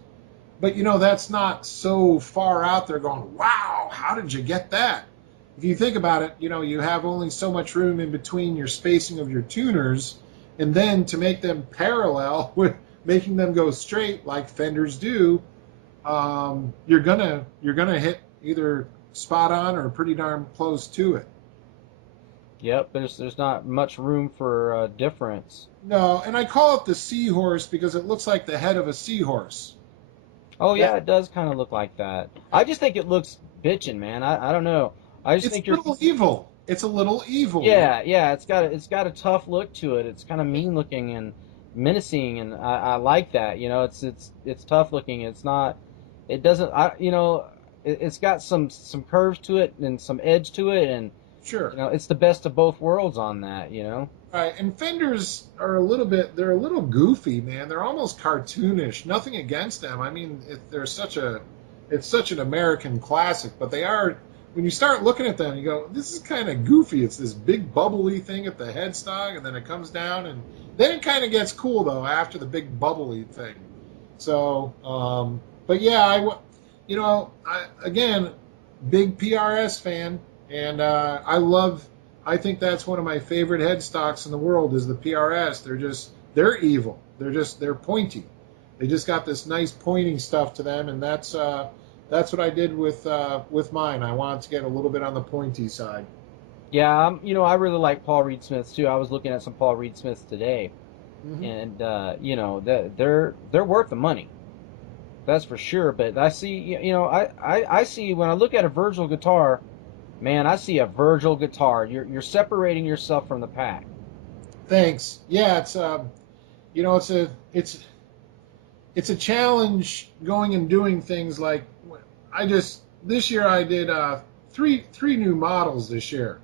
But, that's not so far out there going, wow, how did you get that? If you think about it, you have only so much room in between your spacing of your tuners, and then to make them parallel with making them go straight like Fenders do, you're gonna hit either spot on or pretty darn close to it. Yep, there's not much room for difference. No, and I call it the seahorse because it looks like the head of a seahorse. Oh yeah, it does kind of look like that. I just think it looks bitchin', man. I don't know. I just think It's a little evil. It's a little evil. Yeah. It's got a tough look to it. It's kind of mean looking and menacing, and I like that. It's tough looking. It's not. It doesn't. It's got some curves to it and some edge to it, and Sure. it's the best of both worlds on that. Right, and Fenders are they're a little goofy, man. They're almost cartoonish. Nothing against them. I mean, it's such an American classic, but they are, when you start looking at them, you go, this is kind of goofy. It's this big bubbly thing at the headstock, and then it comes down, and then it kind of gets cool, though, after the big bubbly thing. So, but yeah, again, big PRS fan, and I think that's one of my favorite headstocks in the world is the PRS. They're evil. They're pointy. They just got this nice pointing stuff to them, and that's what I did with mine. I wanted to get a little bit on the pointy side. Yeah, I really like Paul Reed Smiths too. I was looking at some Paul Reed Smiths today, and they're worth the money. That's for sure. But I see, I see when I look at a Virgil guitar. Man, I see a Virgil guitar. You're separating yourself from the pack. Thanks. Yeah, it's a challenge going and doing things like this year I did three new models this year,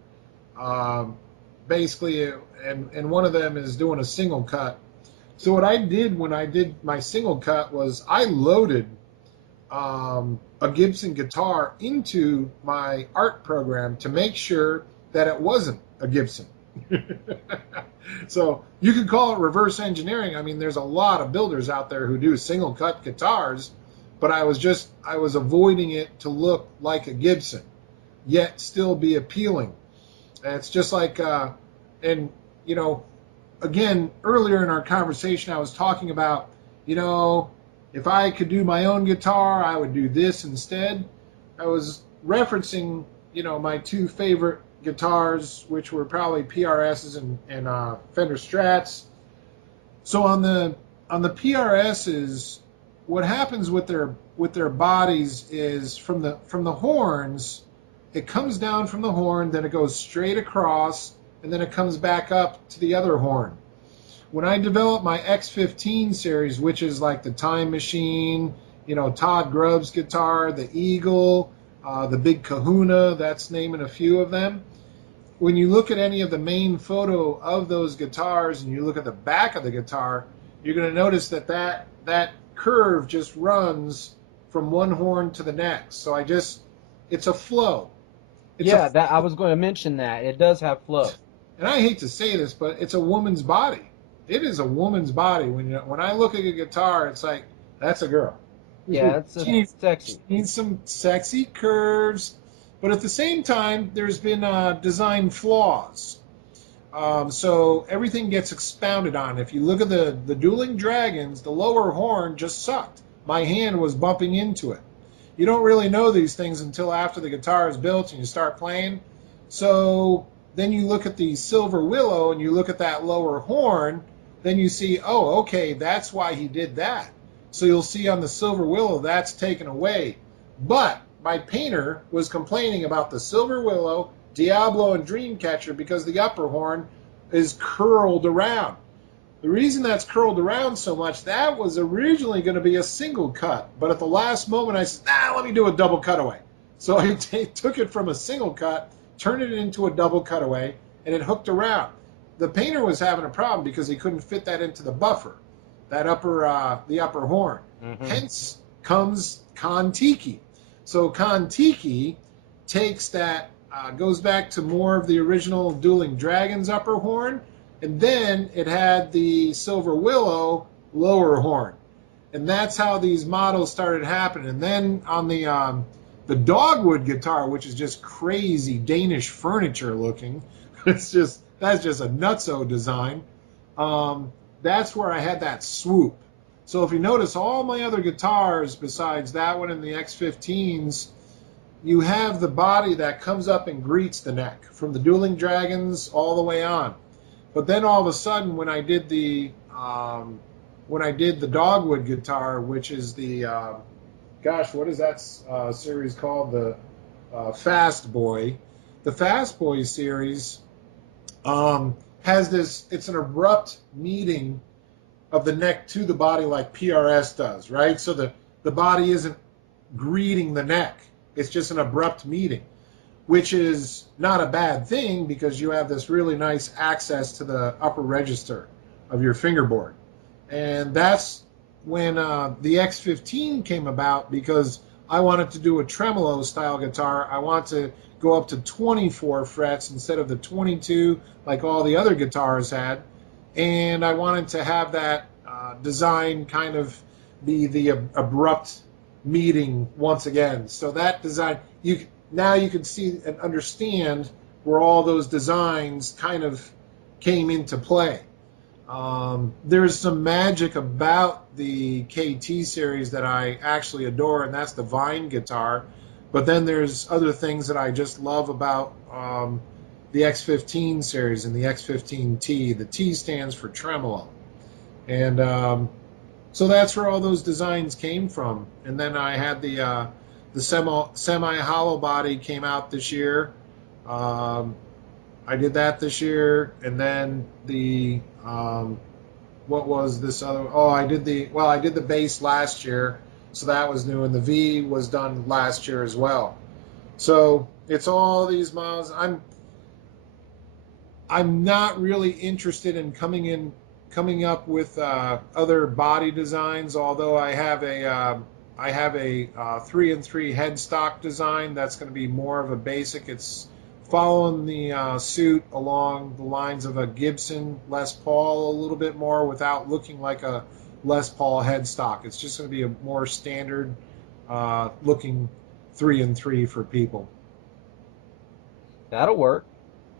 basically, and one of them is doing a single cut. So what I did when I did my single cut was I loaded a Gibson guitar into my art program to make sure that it wasn't a Gibson. So you could call it reverse engineering. I mean, there's a lot of builders out there who do single cut guitars, but I was avoiding it to look like a Gibson, yet still be appealing. And it's just like, again, earlier in our conversation, I was talking about, if I could do my own guitar, I would do this instead. I was referencing, my two favorite guitars, which were probably PRSs and Fender Strats. So on the PRSs, what happens with their bodies is from the horns, it comes down from the horn, then it goes straight across, and then it comes back up to the other horn. When I developed my X15 series, which is like the Time Machine, Todd Grubb's guitar, the Eagle, the Big Kahuna, that's naming a few of them. When you look at any of the main photo of those guitars and you look at the back of the guitar, you're going to notice that that curve just runs from one horn to the next. So it's a flow. It's a, Yeah, that I was going to mention that. It does have flow. and I hate to say this, but it's a woman's body. It is a woman's body. When I look at a guitar, it's like that's a girl. Yeah, it's She needs, she sexy. needs some sexy curves, but at the same time, there's been design flaws. So everything gets expounded on. If you look at the Dueling Dragons, the lower horn just sucked. My hand was bumping into it. You don't really know these things until after the guitar is built and you start playing. So then you look at the Silver Willow and you look at that lower horn, then you see, oh, okay, that's why he did that. So you'll see on the Silver Willow that's taken away. But my painter was complaining about the Silver Willow, Diablo, and Dreamcatcher because the upper horn is curled around. The reason that's curled around so much, that was originally going to be a single cut. But at the last moment, I said, let me do a double cutaway. So I took it from a single cut, turned it into a double cutaway, and it hooked around. The painter was having a problem because he couldn't fit that into the buffer, that the upper horn. Mm-hmm. Hence comes Kon-Tiki. So Kon-Tiki takes that, goes back to more of the original Dueling Dragons upper horn, and then it had the Silver Willow lower horn. And that's how these models started happening. And then on the Dogwood guitar, which is just crazy Danish furniture looking, that's just a nutso design. That's where I had that swoop. So if you notice, all my other guitars, besides that one and the X15s, you have the body that comes up and greets the neck, from the Dueling Dragons all the way on. But then all of a sudden, when I did the Dogwood guitar, which is the what is that series called? The Fast Boy. The Fast Boy series has this. It's an abrupt meeting of the neck to the body like PRS does, right? So the body isn't greeting the neck. It's just an abrupt meeting, which is not a bad thing because you have this really nice access to the upper register of your fingerboard. And that's when the X15 came about, because I wanted to do a tremolo style guitar. I want to go up to 24 frets instead of the 22 like all the other guitars had. And I wanted to have that design kind of be the abrupt meeting once again. So that design, now you can see and understand where all those designs kind of came into play. There's some magic about the KT series that I actually adore, and that's the Vine guitar. But then there's other things that I just love about the X15 series and the X15T. The T stands for tremolo. And so that's where all those designs came from. And then I had the semi-hollow body came out this year. I did that this year, and then the what was this other? Oh, I did the bass last year, so that was new, and the V was done last year as well. So it's all these models. I'm not really interested in coming up with other body designs, although I have a 3-in-3 headstock design that's going to be more of a basic. It's following the suit along the lines of a Gibson Les Paul a little bit more without looking like a Les Paul headstock. It's just going to be a more standard looking 3-in-3 for people. That'll work.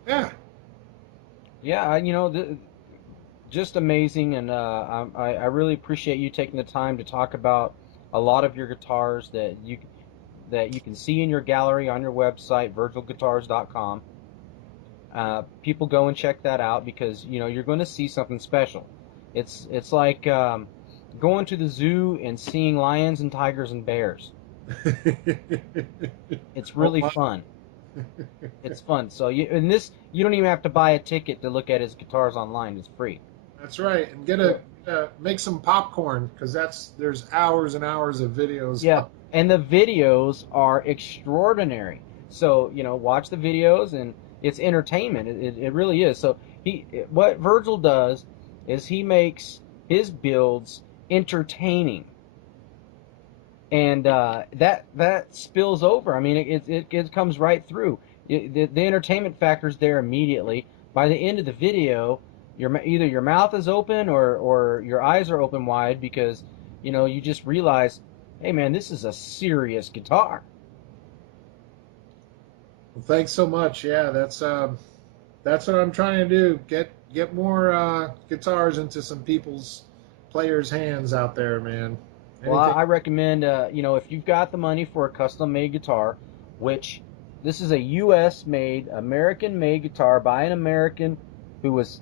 Yeah. Yeah, just amazing, and I really appreciate you taking the time to talk about a lot of your guitars that you can see in your gallery on your website, virgilguitars.com. People go and check that out because you're going to see something special. It's like going to the zoo and seeing lions and tigers and bears. It's really fun. It's fun. So you don't even have to buy a ticket to look at his guitars online. It's free. That's right, and make some popcorn because there's hours and hours of videos. Yeah, And the videos are extraordinary. So, watch the videos, and it's entertainment. It really is. So what Virgil does is he makes his builds entertaining, and that spills over. I mean, it comes right through. The entertainment factor's there immediately. By the end of the video, either your mouth is open, or your eyes are open wide, because you just realize, hey man, this is a serious guitar. Well, thanks so much. Yeah, that's what I'm trying to do. Get more guitars into some people's players' hands out there, man. Well, Anything. I recommend, if you've got the money for a custom-made guitar, which this is a U.S.-made, American-made guitar by an American who was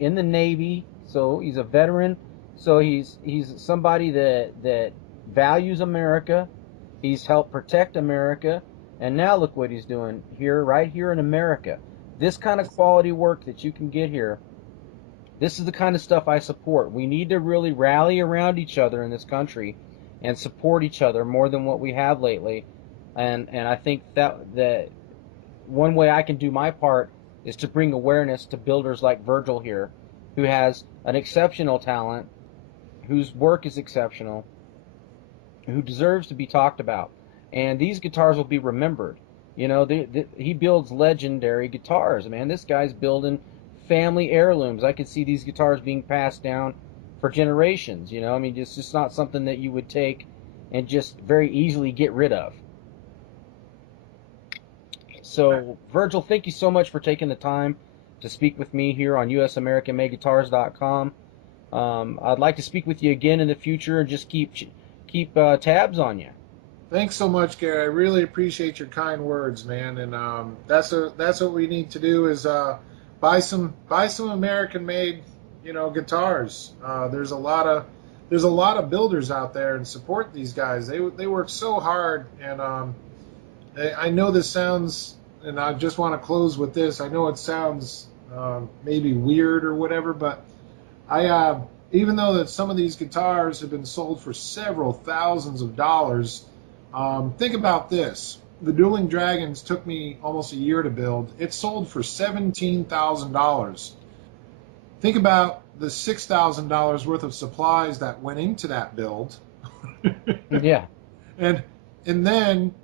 in the Navy, so he's a veteran. So he's somebody that values America. He's helped protect America, and now look what he's doing here, right here in America. This kind of quality work that you can get here, this is the kind of stuff I support. We need to really rally around each other in this country and support each other more than what we have lately. And I think that one way I can do my part is to bring awareness to builders like Virgil here, who has an exceptional talent, whose work is exceptional, who deserves to be talked about. And these guitars will be remembered. He builds legendary guitars, man. This guy's building family heirlooms. I could see these guitars being passed down for generations. I mean, it's just not something that you would take and just very easily get rid of. So, Virgil, thank you so much for taking the time to speak with me here on USAmericanMadeGuitars.com. I'd like to speak with you again in the future and just keep tabs on you. Thanks so much, Gary. I really appreciate your kind words, man. And that's what we need to do is buy some American-made, guitars. There's a lot of builders out there, and support these guys. They work so hard, and I know this sounds, and I just want to close with this. I know it sounds maybe weird or whatever, but even though that some of these guitars have been sold for several thousands of dollars, think about this. The Dueling Dragons took me almost a year to build. It sold for $17,000. Think about the $6,000 worth of supplies that went into that build. Yeah. And then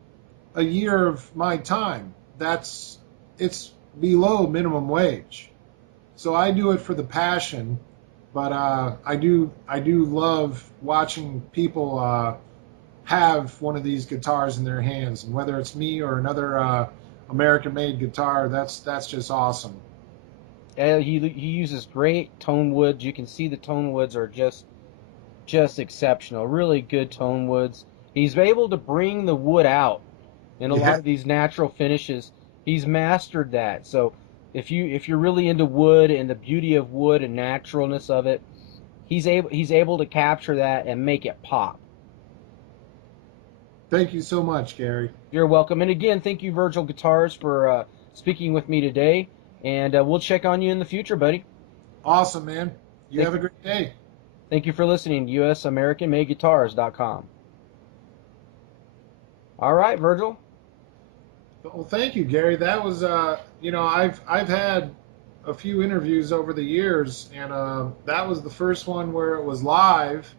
a year of my time. It's below minimum wage. So I do it for the passion, but I do love watching people have one of these guitars in their hands, and whether it's me or another American-made guitar, that's just awesome. He uses great tone woods. You can see the tone woods are just exceptional. Really good tone woods. He's able to bring the wood out in a lot of these natural finishes. He's mastered that. So if you're really into wood and the beauty of wood and naturalness of it, he's able to capture that and make it pop. Thank you so much, Gary. You're welcome. And again, thank you, Virgil Guitars, for speaking with me today. And we'll check on you in the future, buddy. Awesome, man. You have a great day. Thank you for listening to USAmericanMadeGuitars.com. All right, Virgil. Well, thank you, Gary. That was, I've had a few interviews over the years, and that was the first one where it was live.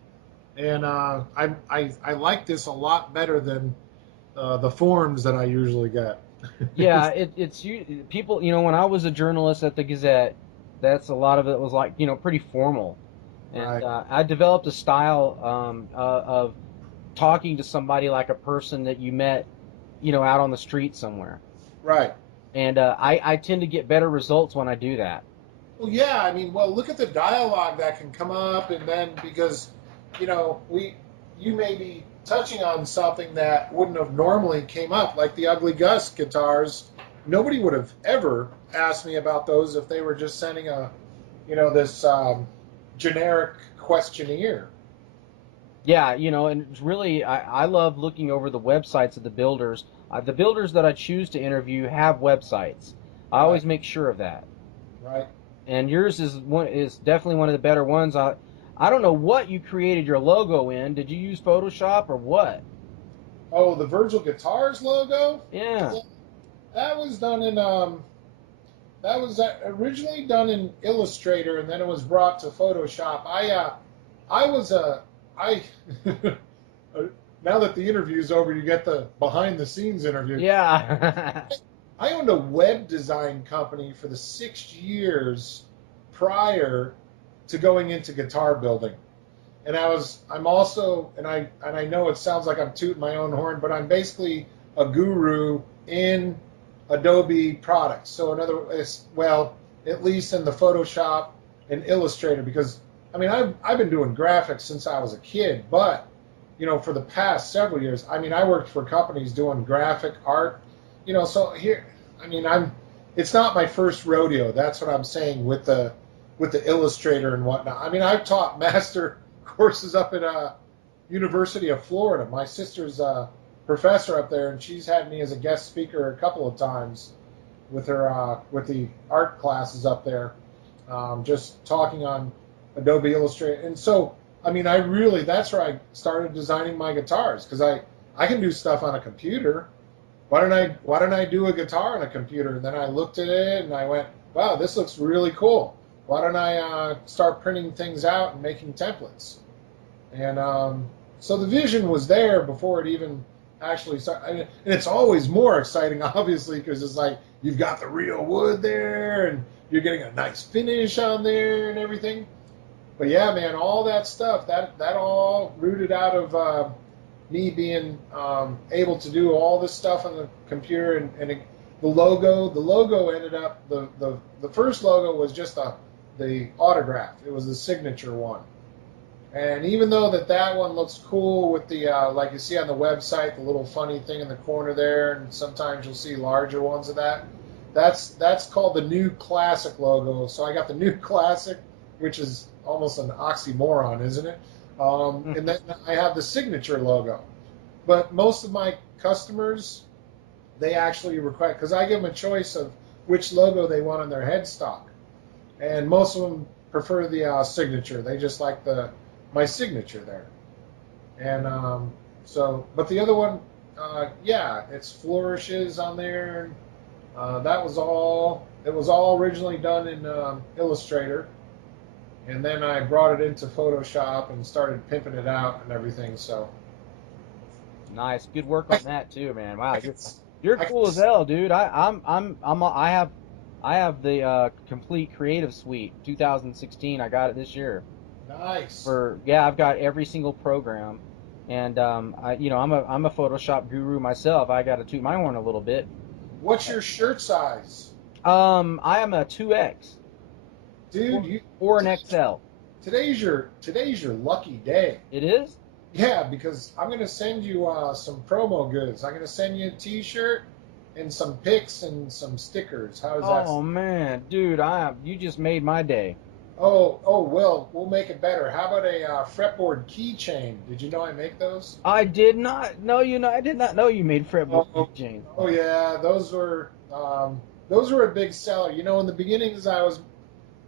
And I like this a lot better than the forums that I usually get. Yeah, it's people. When I was a journalist at the Gazette, that's a lot of it was like pretty formal, and Right. I developed a style of talking to somebody like a person that you met, out on the street somewhere. Right. And I tend to get better results when I do that. Well, yeah. I mean, look at the dialogue that can come up, and then because you may be touching on something that wouldn't have normally came up, like the Ugly Gus guitars. Nobody would have ever asked me about those if they were just sending this generic questionnaire. Yeah, and it's really, I love looking over the websites of the builders. The builders that I choose to interview have websites. I always make sure of that. Right. And yours is definitely one of the better ones. I don't know what you created your logo in. Did you use Photoshop or what? Oh, the Virgil Guitars logo? Yeah. Yeah, that was done in that was originally done in Illustrator, and then it was brought to Photoshop. I was I now that the interview's over, you get the behind the scenes interview. Yeah. I owned a web design company for the 6 years prior to going into guitar building. And I'm also, and I know it sounds like I'm tooting my own horn, but I'm basically a guru in Adobe products. So in other words, well, at least in the Photoshop and Illustrator, because I mean, I've been doing graphics since I was a kid, but for the past several years, I mean, I worked for companies doing graphic art, so here, I mean, it's not my first rodeo. That's what I'm saying with the Illustrator and whatnot. I mean, I've taught master courses up at University of Florida. My sister's a professor up there, and she's had me as a guest speaker a couple of times with her with the art classes up there, just talking on Adobe Illustrator. And so, I mean, that's where I started designing my guitars because I can do stuff on a computer. Why don't I do a guitar on a computer? And then I looked at it and I went, wow, this looks really cool. Why don't I start printing things out and making templates? And so the vision was there before it even actually started. I mean, and it's always more exciting, obviously, because it's like you've got the real wood there and you're getting a nice finish on there and everything. But yeah, man, all that stuff that all rooted out of me being able to do all this stuff on the computer the logo ended up the first logo was just the autograph. It was the signature one. And even though that one looks cool with the like you see on the website, the little funny thing in the corner there, and sometimes you'll see larger ones of that. That's called the New Classic logo. So I got the New Classic, which is almost an oxymoron, isn't it? And then I have the signature logo. But most of my customers, they actually request because I give them a choice of which logo they want on their headstock, and most of them prefer the signature. They just like my signature there. And but the other one, yeah, it's flourishes on there. That was all. It was all originally done in Illustrator, and then I brought it into Photoshop and started pimping it out and everything. So Nice. Good work on that too, man. Wow, I could, you're I cool could, as hell, dude. I have the complete creative suite 2016. I got it this year. nice. I've got every single program, and I'm a Photoshop guru myself. I got to toot my horn a little bit. What's your shirt size, I am a 2X dude? You or an XL. today's your lucky day. It is? Yeah, because I'm gonna send you some promo goods. I'm gonna send you a T-shirt and some pics and some stickers. How does that? Oh man, dude, you just made my day. Oh, well, we'll make it better. How about a fretboard keychain? Did you know I make those? I did not know I did not know you made fretboard Oh, keychains. oh yeah, those were a big seller. In the beginnings, I was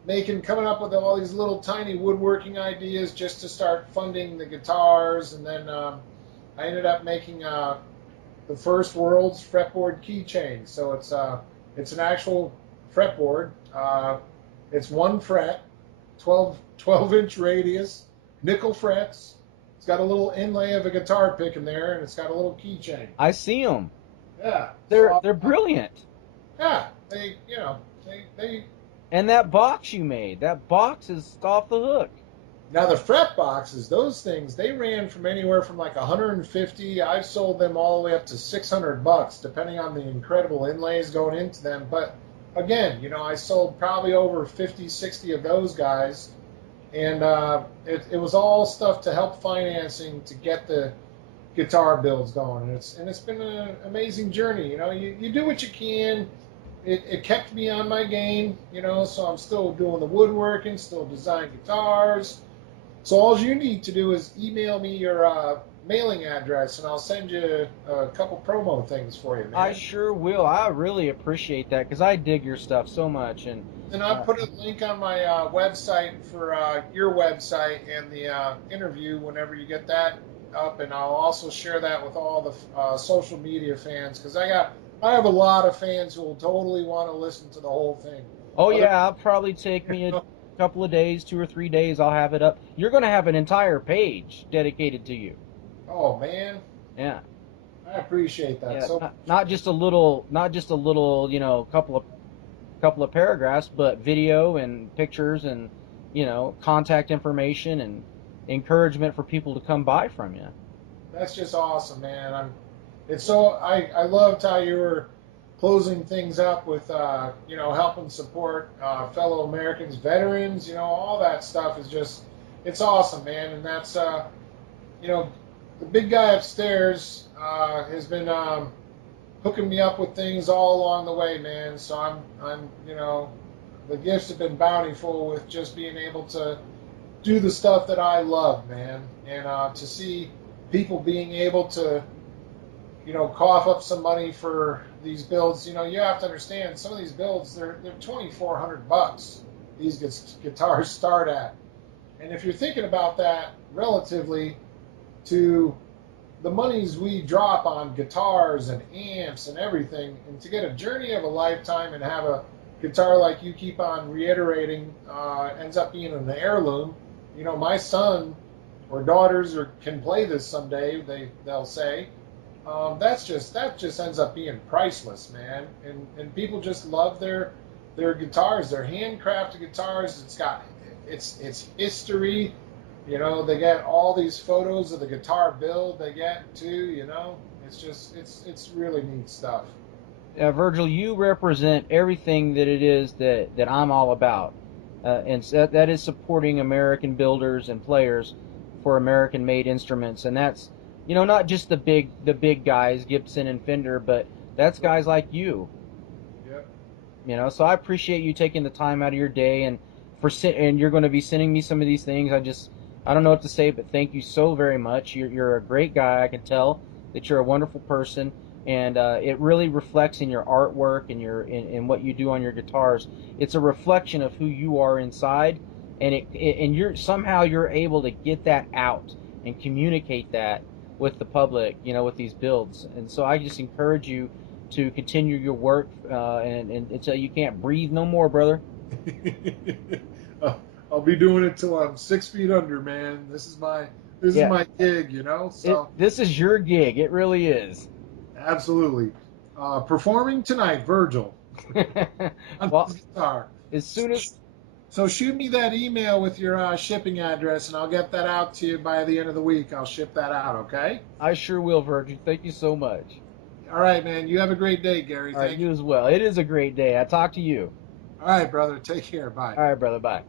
coming up with all these little tiny woodworking ideas just to start funding the guitars, and then I ended up making the first world's fretboard keychain. So it's an actual fretboard. It's one fret, 12-inch radius, nickel frets. It's got a little inlay of a guitar pick in there, and it's got a little keychain. I see them. Yeah, They're brilliant. yeah, they. And that box you made, that box is off the hook. Now the fret boxes, those things, they ran from anywhere from like 150. I've sold them all the way up to $600, depending on the incredible inlays going into them. But again, I sold probably over 50, 60 of those guys, and it was all stuff to help financing to get the guitar builds going. And it's been an amazing journey. You do what you can. It kept me on my game, so I'm still doing the woodworking, still designing guitars. So all you need to do is email me your mailing address, and I'll send you a couple promo things for you, man. I sure will. I really appreciate that because I dig your stuff so much, and And I'll put a link on my website for your website and the interview whenever you get that up, and I'll also share that with all the social media fans because I have a lot of fans who will totally want to listen to the whole thing. Oh Other, yeah, I'll probably take me a couple of days, 2 or 3 days. I'll have it up. You're going to have an entire page dedicated to you. oh man, Yeah, I appreciate that yeah. so Not just a little, couple of paragraphs, but video and pictures and contact information and encouragement for people to come buy from you. that's just awesome, man. It's so I loved how you were closing things up with helping support fellow Americans, veterans, all that stuff is just it's awesome, man. And that's you know the big guy upstairs has been hooking me up with things all along the way, man. So I'm the gifts have been bountiful with just being able to do the stuff that I love, man, and to see people being able to cough up some money for these builds. You have to understand some of these builds they're $2,400. These guitars start at, and if you're thinking about that relatively to the monies we drop on guitars and amps and everything, and to get a journey of a lifetime and have a guitar like you keep on reiterating ends up being an heirloom. My son or daughters can play this someday. They'll say that just ends up being priceless, man. And people just love their guitars, their handcrafted guitars. It's history. They get all these photos of the guitar build they get too. It's really neat stuff. Virgil, you represent everything that it is that I'm all about, and so that is supporting American builders and players for American-made instruments, and that's not just the big guys, Gibson and Fender, but that's guys like you. Yep. So I appreciate you taking the time out of your day and you're going to be sending me some of these things. I don't know what to say, but thank you so very much. You're a great guy. I can tell that you're a wonderful person, and it really reflects in your artwork and in what you do on your guitars. It's a reflection of who you are inside, and you're able to get that out and communicate that with the public, with these builds. And so I just encourage you to continue your work and until you can't breathe no more, brother. I'll be doing it till I'm 6 feet under, man. This is my gig, So this is your gig. It really is. Absolutely. Performing tonight, Virgil. On Well, his guitar. as soon as So shoot me that email with your shipping address, and I'll get that out to you by the end of the week. I'll ship that out, okay? I sure will, Virgil. Thank you so much. All right, man. You have a great day, Gary. All right, you as well. It is a great day. I talk to you. All right, brother. Take care. Bye. All right, brother. Bye.